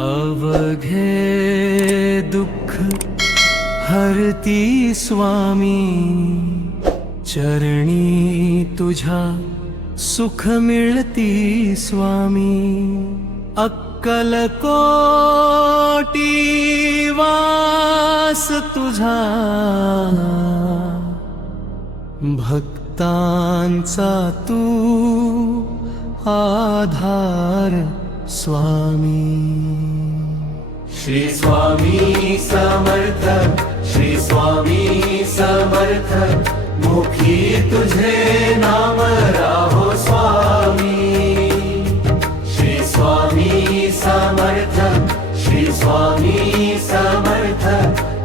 अवघे दुःख हरती स्वामी, चरणी तुझ्या सुख मिळती स्वामी। अक्कलकोटी वास तुझा, भक्तांचा तू आधार स्वामी। श्री स्वामी समर्थ, श्री स्वामी समर्थ, मुखी तुझे नाम राहो स्वामी। श्री स्वामी समर्थ, श्री स्वामी समर्थ,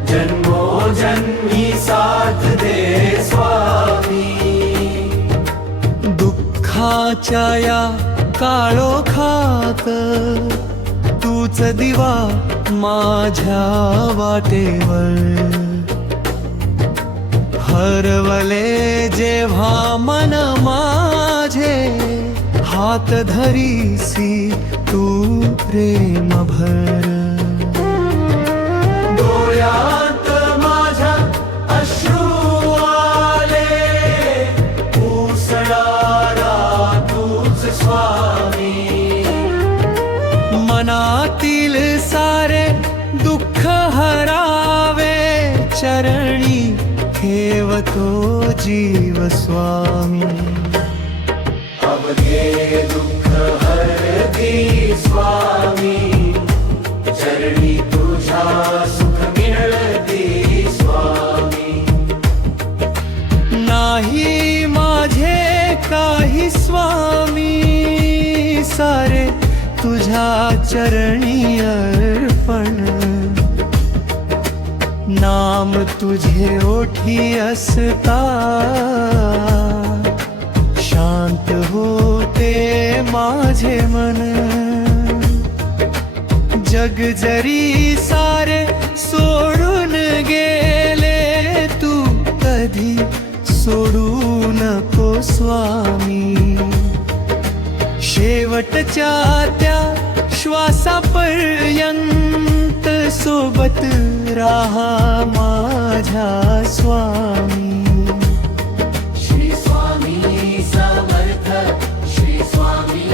जन्मो जन्मी साथ दे स्वामी। दुःखाच्या या काळोखात तूच दिवा माझ्या वाटेवर। हरवले जेव्हा मन माझे, हात धरीसी तू प्रेम भर। डोळ्यात माझ्या अश्रू आले, उसळारा तूच स्वामी। मनातील सारे दुःख हरावे, चरणी ठेवतो जीव स्वामी। अवघे दुःख हरती स्वामी, चरणी तुझ्या सुख मिळती स्वामी। नाही माझे काही स्वामी, सारे तुझ्या चरणी अर्पण। नाम तुझे ओठी असता, शांत होते माझे मन। जग जरी सारे सोडून गेले, तू कधी सोडू नको स्वामी। शेवटच्या त्या श्वासापर्यंत सोबत राहा माझ्या स्वामी। श्री स्वामी समर्थ, श्री स्वामी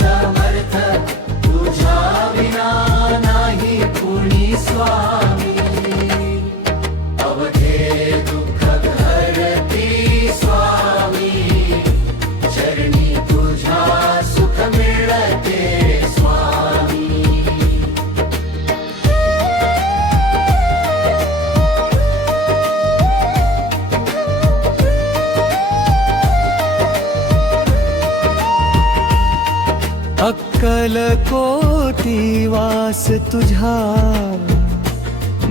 समर्थ, तुझ्या विना नाही कुणी स्वामी। अवघे दुःख हरती स्वामी, चरणी तुझ्या सुख मिळते स्वामी। अक्कलकोटी वास तुझा,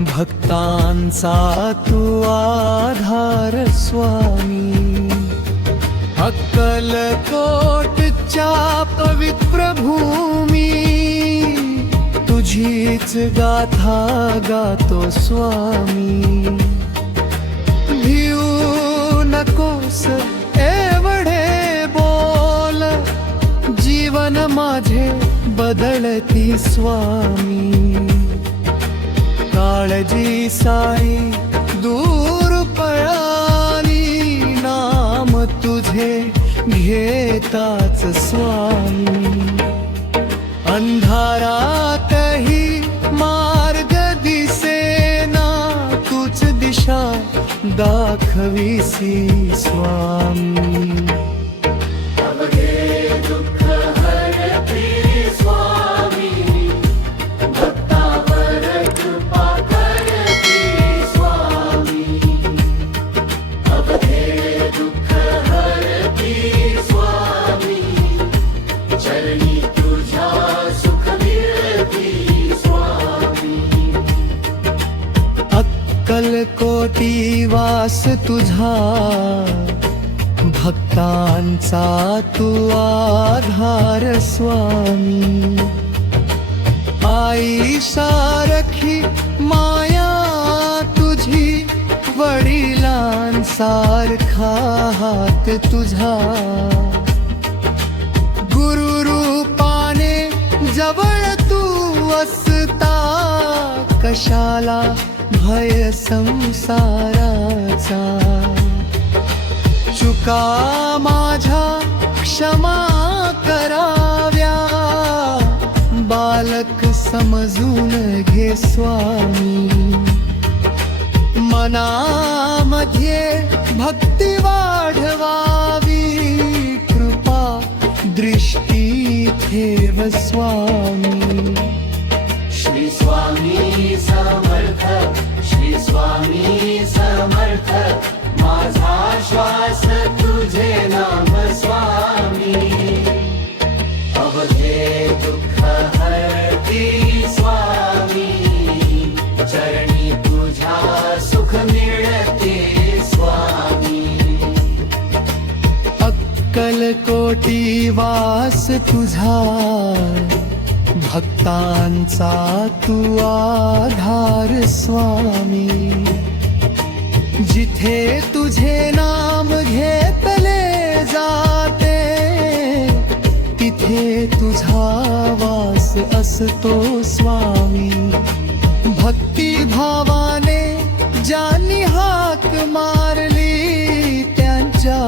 भक्तांचा तू आधार स्वामी। अक्कलकोटच्या पवित्र भूमी, तुझीच गाथा गातो स्वामी। भिऊ नकोस एवढे बोल, जीवन माझे बदलती स्वामी। काळजी सारी दूर पळाली, नाम तुझे घेताच स्वामी। अंधारातही मार्ग दिसेना, तूच दिशा दाखविसी स्वामी। अक्कलकोटी वास तुझा, भक्तांचा तू आधार स्वामी। आई सारखी माया तुझी, वडिलांसारखा हात तुझा। गुरु रूपाने जवळ तू अस, कशाला भय संसाराचा, चुका माझ्या क्षमा कराव्या, बालक समजून घे स्वामी, मनामध्ये भक्ती वाढवावी, कृपा दृष्टी ठेव स्वामी. श्री स्वामी समर्थ, श्री स्वामी समर्थ, माझा श्वास तुझे नाम स्वामी, अवघे दुःख हरती स्वामी, चरणी तुझ्या सुख मिळते स्वामी. अक्कलकोटी वास तुझा, भक्तांचा तू आधार स्वामी, जिथे तुझे नाम घेतले जाते, तिथे तुझा वास असतो स्वामी. भक्ती भावाने ज्यांनी हाक मारली, त्यांच्या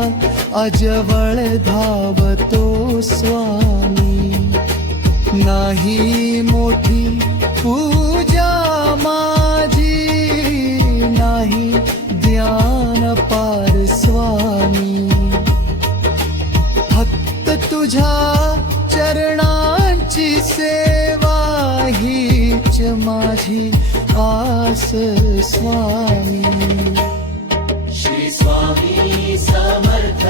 अजवळ धावतो स्वामी. नाही मोठी पूजा माझी, नाही ज्ञान पार स्वामी, फक्त तुझ्या चरणांची सेवा हीच माझी आस स्वामी. श्री स्वामी समर्थ,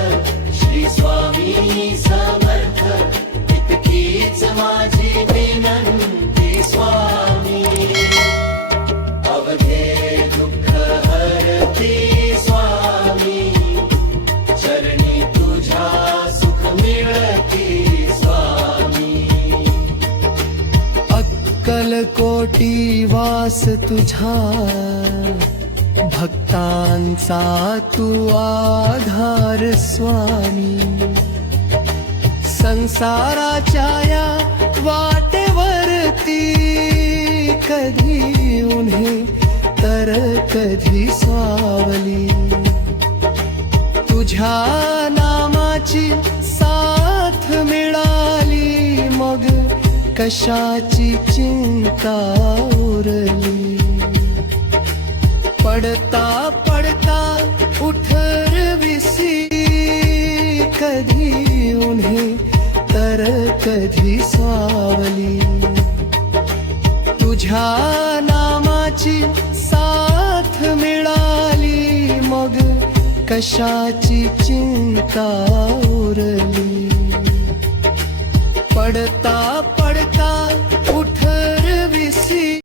श्री स्वामी समर्थ, इतकीच माझी विनंती स्वामी, अवघे दुःख हरती स्वामी, चरणी तुझ्या सुख मिळती स्वामी. अक्कलकोटी वास तुझा, भक्तांचा तू आधार स्वामी. संसाराच्या या वाटेवरती, कधी उन्हे तर कधी सावली, तुझ्या नामाची साथ मिळाली, मग कशाची चिंता उरली. पडता पडता उठरविसी, कधी उन्हे तर कधी सावली, तुझ्या नामाची साथ मिळाली, मग कशाची चिंता उरली. पडता